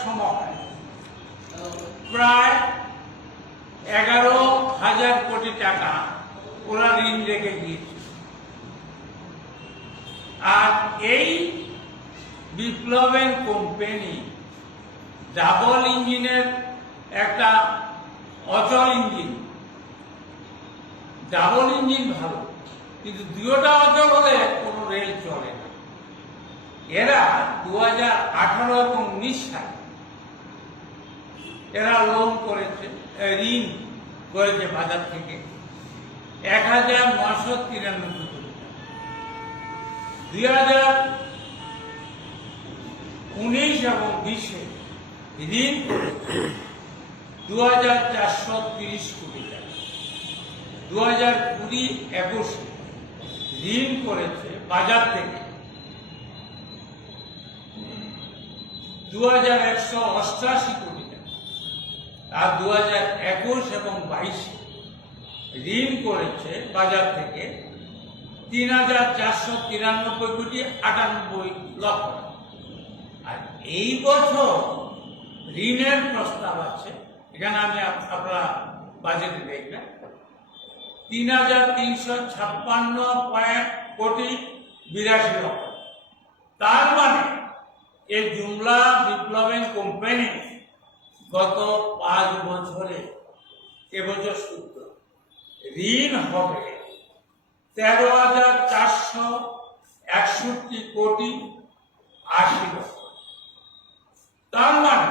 সময় প্রায় 11,000 কোটি টাকা ওরা ঋণ রেখে দিয়েছে। আর এই বিপ্লবের কোম্পানি ডাবল ইঞ্জিনের একটা অচল ইঞ্জিন। ডাবল ইঞ্জিন ভালো, কিন্তু দুটোটা অচল হলে কোনো রেল চলে না। এরা 2018 এবং 19 সালে এরা লোন করেছে, ঋণ করেছে বাজার থেকে 1993 কোটি। 2019 এবং 20-এ ঋণ করেছে 2,430 কোটি টাকা। 2020-21 ঋণ করেছে বাজার থেকে 2,188 কোটি টাকা। আর 2021 এবং 22-এ ঋণ করেছে বাজার থেকে 3,493 কোটি 98 লক্ষ। আর এই বছর ঋণের প্রস্তাব আছে, এখানে আমি আপনারা বাজেটে দেখবেন 3,356 কোটি 82 লক্ষ। তার মানে এই জুমলা বিপ্লবের কোম্পানি গত 5 বছরে এবছর শুদ্ধ ঋণ হবে 13,461 কোটি 80 লক্ষ। তার মানে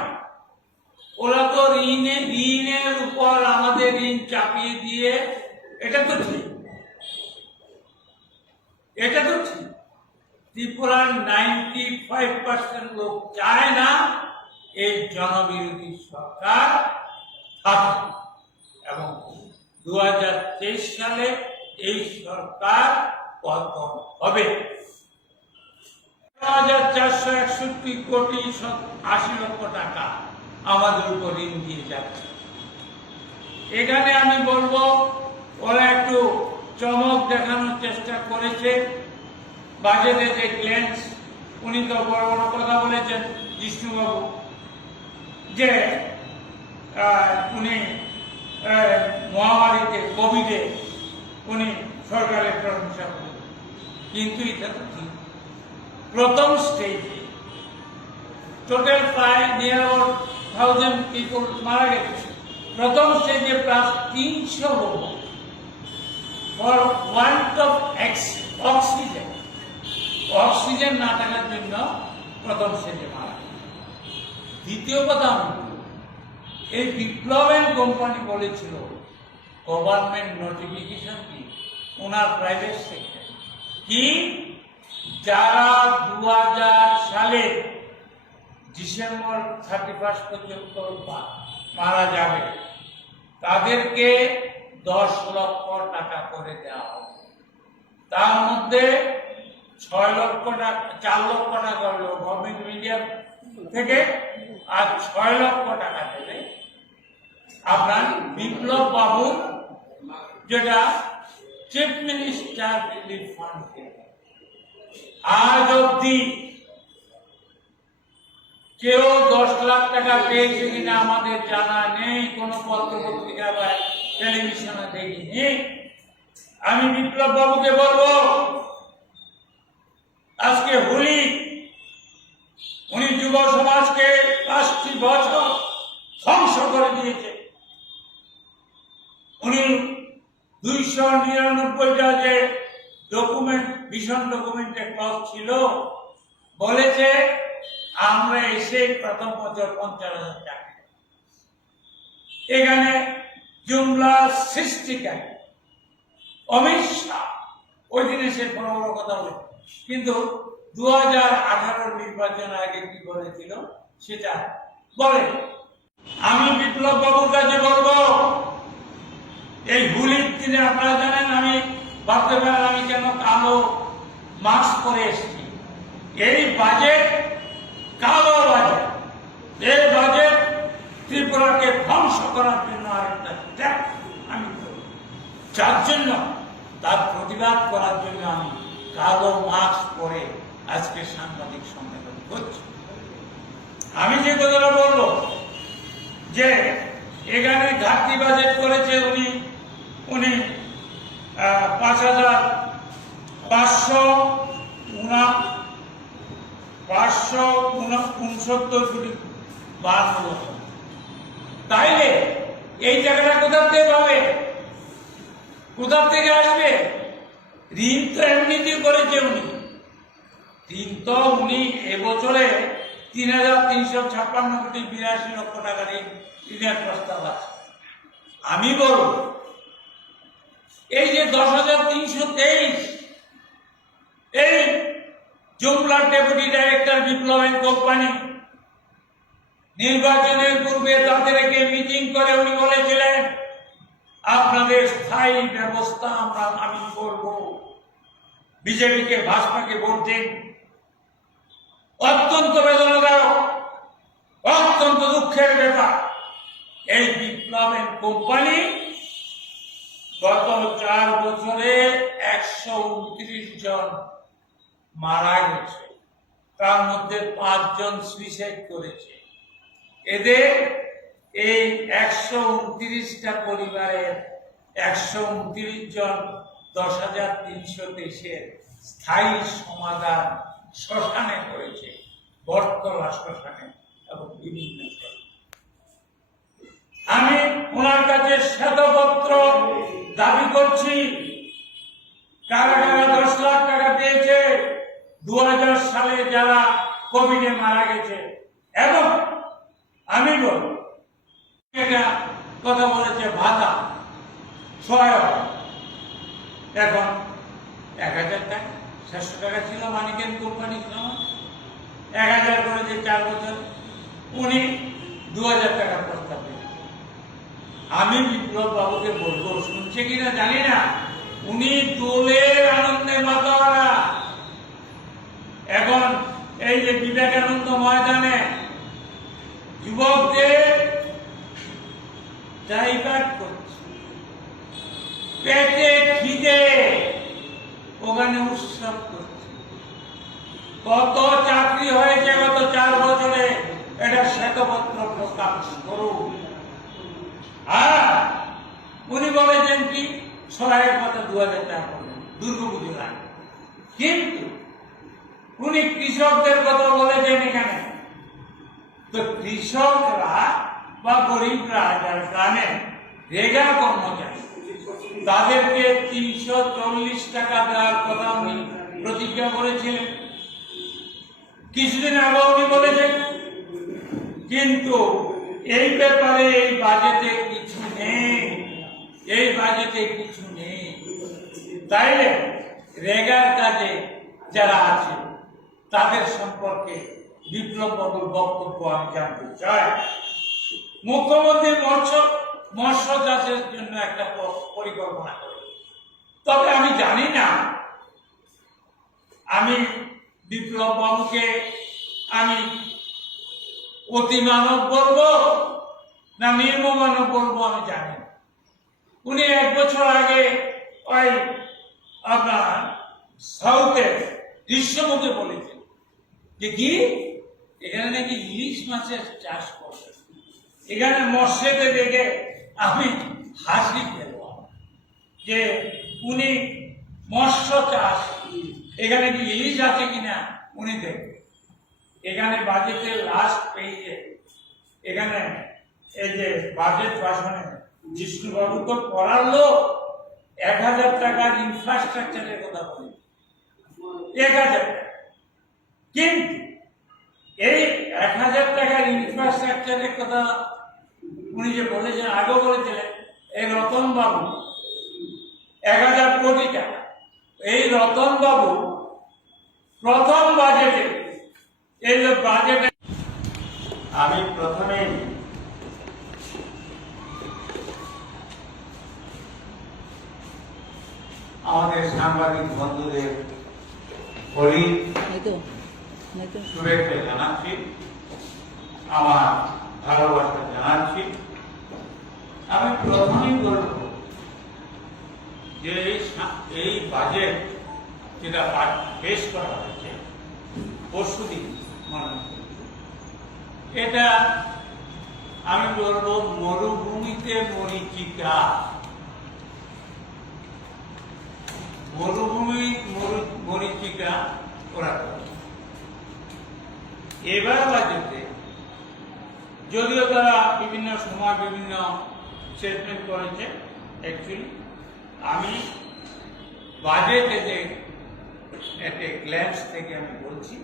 ওরা তো ঋণের উপর আমাদের ঋণ চাপিয়ে দিয়ে, এটা তো ঠিক, এটা তো ঠিক। ত্রিপুরার 95% লোক চায় না এই জনবিরোধী সরকার থাকে, এবং 2023 সালে এই সরকার পতন হবে। 13,461 কোটি 80 লক্ষ টাকা আমাদের উপর ঋণ দিয়ে যাচ্ছে। এখানে আমি বলবো ওরা একটু চমক দেখানোর চেষ্টা করেছে। বাজেটে যে গ্ল্যান্স, উনি তো বড় বড় কথা বলেছেন জিষ্ণুবাবু, যে উনি মহামারীতে কোভিডে উনি সরকারের প্রশংসা করেন, কিন্তু এটা তো ঠিক। প্রথম স্টেজে টোটাল প্রায় নিয়ার অ্যাবাউট 1000 পিপল মারা গেছে। প্রথম স্টেজে প্রায় 300 লোক ফর ওয়ান্ট অফ অক্সিজেন না থাকার জন্য প্রথম স্টেজে মারা গেছে। দ্বিতীয় কথা আমি এই বিপ্লবের কোম্পানি বলেছিল গভর্নমেন্ট নোটিফিকেশন কি ওনার প্রাইভেট সেক্টর কি, যারা 2000 সালে ডিসেম্বর 31 পর্যন্ত মারা যাবে তাদেরকে 10 লক্ষ টাকা করে দেওয়া হবে। তার মধ্যে 6 লক্ষ টাকা, 4 লক্ষ টাকা হলো গভর্নমেন্ট মিডিয়াম থেকে, আর 6 লক্ষ টাকা দেবে আপনার বিপ্লব বাবুর, যেটা চিফ মিনিস্টার রিলিফ ফান্ড থেকে। আজ অব্দি কেউ 10 লাখ টাকা পেয়েছে কিনা আমাদের জানা নেই, কোনো পত্র পত্রিকা বা টেলিভিশনে দেখিনি। আমি বিপ্লব বাবুকে বলবো, আজকে হোলি, উনি যুব সমাজকে 5টি বছর ধ্বংস করে দিয়েছে। উনি 299টা যে ডকুমেন্ট, ভীষণ ডকুমেন্টে ক্লজ ছিল, বলেছে আমরা এসে প্রথম বছর 50,000 টাকা। এখানে জুমলা সৃষ্টিকারী অমিত শাহ ওই দিনে সে বড় বড় কথা বলে, কিন্তু 2018 নির্বাচন আগে কি বলেছিল সেটা বলে। আমি বিপ্লব বাবুর কাছে বলবো, এই হোলির দিনে আপনারা জানেন আমি ভাবতে পারেন আমি কেন কালো মাস্ক পরে এসেছি। এই বাজেট কালো বাজেট, এই বাজেট ত্রিপুরাকে ধ্বংস করার জন্য আরেকটা ট্যাক্স আমি করব, যার জন্য তার প্রতিবাদ করার জন্য আমি কালো মাস্ক পরে আজকে সাংবাদিক সম্মেলন করছি। আমি যে কথাটা বলবো যে এখানে ঘাটতি বাজেট করেছে উনি 5,569 কোটি 52 লক্ষ। তাইলে এই টাকাটা কোথা থেকে পাবে, কোথা থেকে আসবে? ঋণ তো এমনিতেই করেছে উনি, ঋণ তো উনি এবছরে 3,356 কোটি 82 লক্ষ টাকা ঋণের প্রস্তাব আছে। আমি বলব এই যে 10,323 এই জুমলার ডেপুটি ডাইরেক্টর বিপ্লব কোম্পানি নির্বাচনের পূর্বে তাদেরকে মিটিং করে উনি বলেছিলেন আপনাদের স্থায়ী ব্যবস্থা আমি করব, বিজেপিকে ভাজপাকে ভোট দিন। অত্যন্ত বেদনাদায়ক, অত্যন্ত দুঃখের ব্যাপার, এই বিপ্লব কোম্পানি গত 4 বছরে 129 জন মারা গেছে, তার মধ্যে 5 জন সুইসাইড করেছে। এদের এই 129টা পরিবারের 129 জন 10,323 স্থায়ী সমাধান শ্মশানে করেছে, বটতলা শ্মশানে এবং বিভিন্ন শ্মশানে। আমি ওনার কাছে শ্বেতপত্র দাবি করছি, কারা কারা 10 লাখ টাকা পেয়েছে 2000 সালে যারা কোভিডে মারা গেছে। এবং আমি বল কথা বলেছে ভাতা সহায়ক, এখন 1000 টাকা, 600 টাকা ছিল মানিকেন কোম্পানি সময়, 1000 করেছে 4 বছর, উনি 2000 টাকা প্রস্তাব দিলেন। আমি বিপ্লব বাবুকে বলবো, শুনছে কিনা জানি না, উনি দোলের আনন্দে মাতাওয়ারা। এখন এই যে বিবেকানন্দ ময়দানে যুবকদের ডাইভার্ট করছে, পেটে খিদে ওখানে উৎসব করছে। কত চাকরি হয়েছে গত 4 বছরে, এটা শ্বেতপত্র প্রকাশ করুন। আর উনি বলেছেন কি সহায়ক ভাতা 2000 টাকা করবেন দুর্গাপুজোর আগে, কিন্তু উনি কৃষকদের কথা বলেছেন এখানে। তো কৃষকরা বা গরিবরা যারা জানেন রেগা কর্মচারী, তাদেরকে 340 টাকা দেওয়ার কথা উনি প্রতিজ্ঞা করেছিলেন, কিছুদিন আগে উনি বলেছেন। কিন্তু এই ব্যাপারে এই বাজেটে কিছু নেই, এই বাজেটে কিছু নেই। তাইলে রেগার কাজে যারা আছে তাদের সম্পর্কে বিপ্লব বাবুর বক্তব্য আমি জানতে চাই। মুখ্যমন্ত্রী মৎস্য চাষের জন্য একটা পরিকল্পনা করে, তবে আমি জানি না আমি বিপ্লব বাবুকে আমি অতি মানব বলবো না নির্ম মানব বলবো আমি জানি না। উনি 1 বছর আগে ওই আপনার সাউথের দৃশ্যমতে বলেছেন যে কি এখানে নাকি ইলিশ মাছের চাষ করছে। এখানে মৎস্যতে দেখে আমি হাসি পেলাম যে উনি মৎস্য চাষ, এখানে কি ইলিশ আছে কিনা উনি দেখবেন। এখানে বাজেটের লাস্ট পেজে এখানে এই যে বাজেট ভাষণে জিষ্ণুবাবুকে পড়ার লোক 1000 টাকার ইনফ্রাস্ট্রাকচারের কথা বলে, 1000 টাকা। কিন্তু এই 1000 টাকার ইনফ্রাস্ট্রাকচারের কথা উনি যে বলেছেন, আগে বলেছিলেন এই রতন বাবু 1000 কোটি টাকা। এই রতন বাবু প্রথম বাজেটে এই যে বাজেটে আমি প্রথমে আমাদের সাংবাদিক বন্ধুদের শুভেচ্ছা জানাচ্ছি, আমার ভালোবাসা জানাচ্ছি। আমি প্রথমেই বলব যে এই বাজেট যেটা পেশ করা হয়েছে পরশুদিন এটা আমি বলবো মরুভূমিতে মরীচিকা। মরীচিকা করা এবার বাজেটে যদিও তারা বিভিন্ন সময় বিভিন্ন স্টেটমেন্ট করেছে, অ্যাকচুয়ালি আমি বাজেটে যে একটা গ্ল্যান্স থেকে আমি বলছি,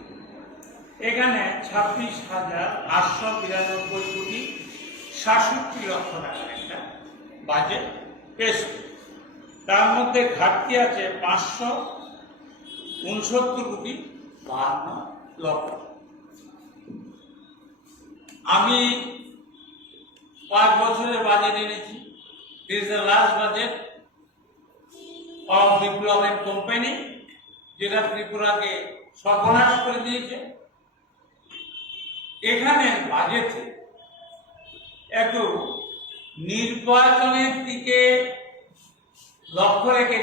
এখানে 26,892,67 টাকার একটা বাজেট পেশ। তার মধ্যে ঘাটতি আছে 569,52,52,00,000। আমি 5 বছরের বাজেট এনেছি। This is the last budget of development company, যেটা ত্রিপুরাকে সর্বনাশ করে দিয়েছে। এখানে বাজেটে একটু নির্বাচনের দিকে লক্ষ্য রেখে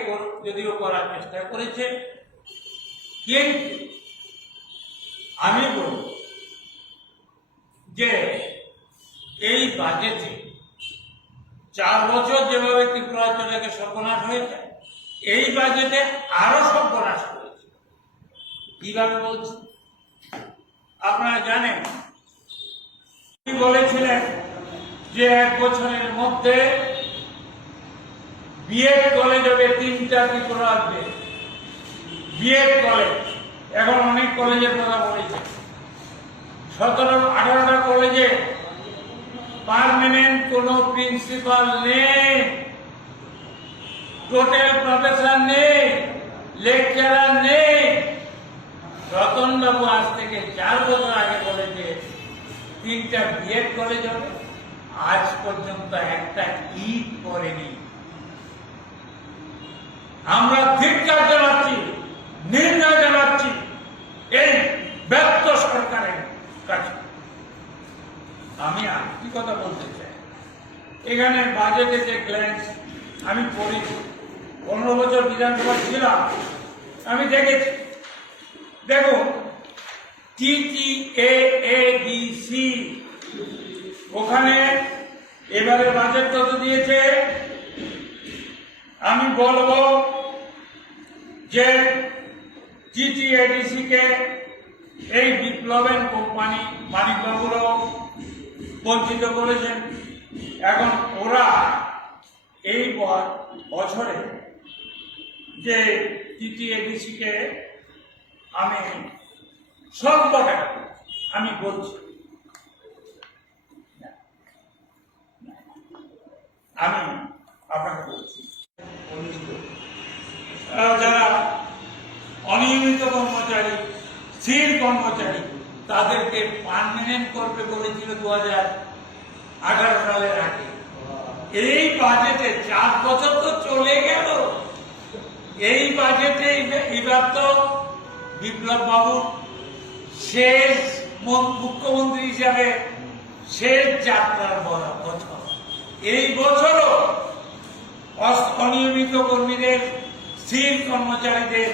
যদিও করার চেষ্টা করেছে, কিন্তু আমি বলব যে এই বাজেটে 4 বছর যেভাবে ত্রিপুরাকে সর্বনাশ হয়েছে, এই বাজেটে আরো সর্বনাশ করেছে। কিভাবে বলছি আপনারা জানেন, তিনি বলেছিলেন যে 1 বছরের মধ্যে বিএড কলেজ হবে 3টা ত্রিপুরাতে। বিএড কলেজ, এখন অনেক কলেজের কথা বলেছে। 17-18টা কলেজে পার্মানেন্ট কোনো প্রিন্সিপাল নেই, টোটাল প্রফেসর নেই, লেকচারার নেই। রতনবাবু আজ থেকে 4 বছর আগে বলেছে 3টা বিএড কলেজ হবে, আজ পর্যন্ত একটা ইট করেনি। আমরা ধিক্কার জানাচ্ছি, নির্ণয় জানাচ্ছি এই ব্যর্থ সরকারের কাছে। আমি আর কি কথা বলতে চাই, এখানে বাজেটে যে গ্ল্যান্স আমি পড়েছি, 15 বছর বিধানসভা ছিলাম, আমি দেখেছি। দেখুন, TTAADC ওখানে এবারে বাজেট কত দিয়েছে আমি বলবো যে TTADC কে এই ডেভেলপমেন্ট কোম্পানি মালিকবাবুরাও বঞ্চিত করেছেন। এখন ওরা এই বছরে যে TTADC কে আমি স্বল্প টাকা আমি বলছি, আমি আপনাকে বলছি, যারা অনিয়মিত কর্মচারী, স্থির কর্মচারী, তাদেরকে পার্মানেন্ট করবে বলেছিল 2018 সালের আগে। এই বাজেটে 4 বছর তো চলে গেল, এই বাজেটে এবার তো বিপ্লব বাবু শেষ মুখ্যমন্ত্রী হিসাবে শেষ যাত্রার বছর। এই বছরও অনিয়মিত কর্মীদের, স্থির কর্মচারীদের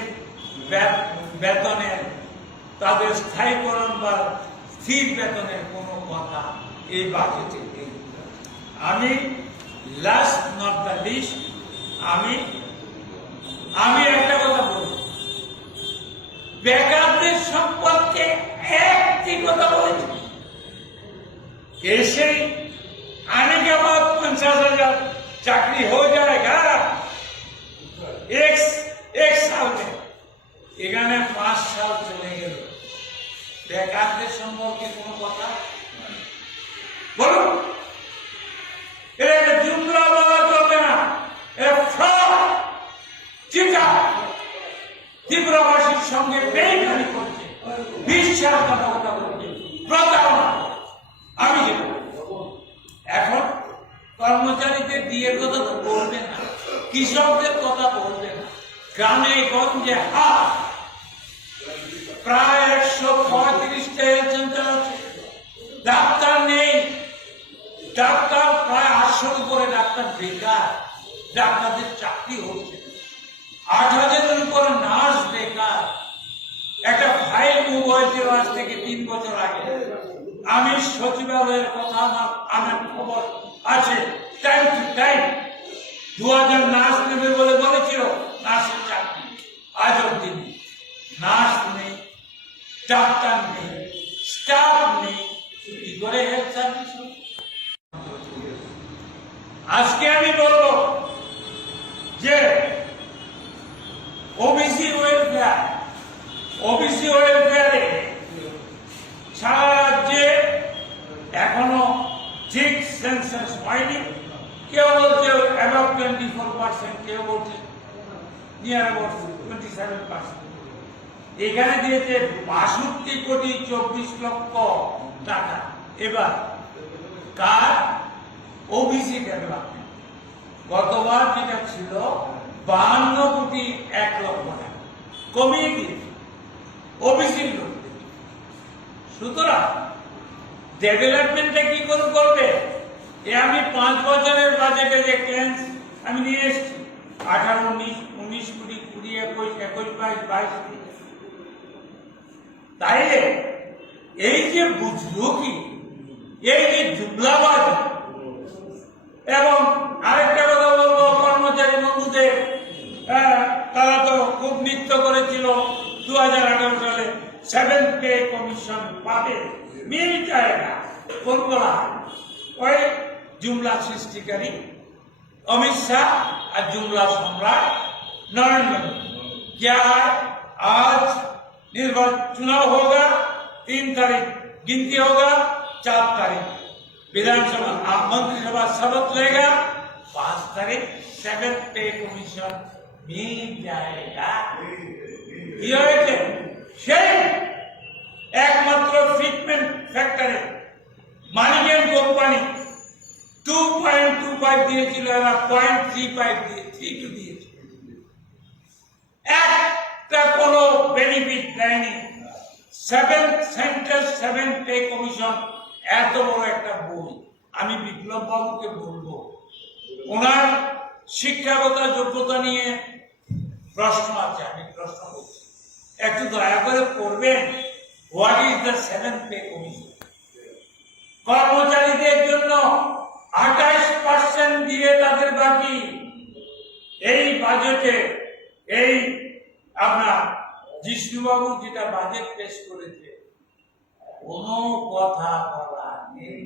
বেতনের, তাদের স্থায়ীকরণ বা স্থির বেতনের কোনো কথা এই বাজেটে নেই। আমি লাস্ট নট দ্য লিস্ট, আমি একটা কথা বলব, বেকারদের সম্পর্কে একটি কথা বলেছি, এসে आने के बाद 50,000 चाकरी हो जाएगा एक साल में। এখানে 5 সাল চলে গেল, বেকারদের সম্পর্কে কোনো কথা বলুন। এটা একটা জুমলা বলা চলবে না, ত্রিপুরাবাসীর সঙ্গে বেইমানি করছে, বিশ্বাসঘাতকতা করছে, প্রতারণা। আমি এখন কর্মচারীদের দিয়ে কথা তো বলবে না, কৃষকদের কথা বলবে না, গ্রামে গঞ্জে হাট প্রায় 135টা হেলথ সেন্টার আছে, ডাক্তার নেই, ডাক্তার প্রায় 800-র উপরে ডাক্তার বেকার, ডাক্তারদের চাকরি হচ্ছে। 8,000-এর উপর নার্স বেকার। একটা ফাইল মুভ হয়েছিল আজ থেকে 3 বছর আগে। আমি সচিবালয়ের কথা আমার খবর আছে, টাইম টু টাইম 2000 নার্স নেবে বলে বলেছিল, নার্সের চাকরি আজ অব্দি নেই। নার্স নেই, ডাক্তার নেই, স্টাফ নেই, কি করে হেলথ সার্ভিস? আজকে আমি বলবো যে ওবিসি ওয়েলফেয়ারে সারা রাজ্যে এখনো ঠিক সেন্সাস হয়নি। কেউ বলছে অ্যাবাভ 24%, কেউ বলছে নিয়ার অ্যাবাউট 27%। এখানে দিয়েছে 62,24,00,000 টাকা। এবার কার? OBC development. গতবার যেটা ছিল 52,01,00,000 টাকা, কমিয়ে দিয়েছে ওবিসির লোকদের। সুতরাং ডেভেলপমেন্টটা কি করে করবে? আমি 5 বছরের বাজেটে যে ক্লেন্স আমি নিয়ে এসেছি, 18, 19, 20, 20, 21, 22, 23। তাইলে এই যে বুঝলো কি, এই যে জুমলাবাজ। এবং আরেকটা কথা বলবো, কর্মচারী বন্ধুদের, তারা তো খুব নৃত্য করেছিল 2018 সালে 7th পে কমিশন পাবে, মিল যায়গা। কোনগুলা? ওই जुमला सृष्टिकारी अमित शाह और जुमला सम्राट नरेंद्र मोदी। क्या है? आज चुनाव होगा, 3 तारीख गिनती होगा, 4 तारीख विधानसभा मंत्रिसभा शपथ लेगा, 5 तारीख 7th पे कमीशन मिल जाएगा। एकमात्र ट्रिटमेंट फैक्टरी मानिकेन কোম্পানি 2.25 দিয়েছিল, এরা 0.35 দিয়েছে। একটা কোনো বেনিফিট দেয়নি। 7th পে কমিশন এত বড় একটা বই। আমি বিপ্লব বাবুকে বলবো, ওনার শিক্ষাগত যোগ্যতা নিয়ে প্রশ্ন আছে, আমি প্রশ্ন করছি, একটু দয়া করে পড়বেন what is the 7th pay commission. কর্মচারীদের জন্য 28% দিয়ে তাদের বাকি। এই বাজেটে এই আপনার জিষ্ণুবাবু যেটা বাজেট পেশ করেছে, কোনো কথা বলা নেই।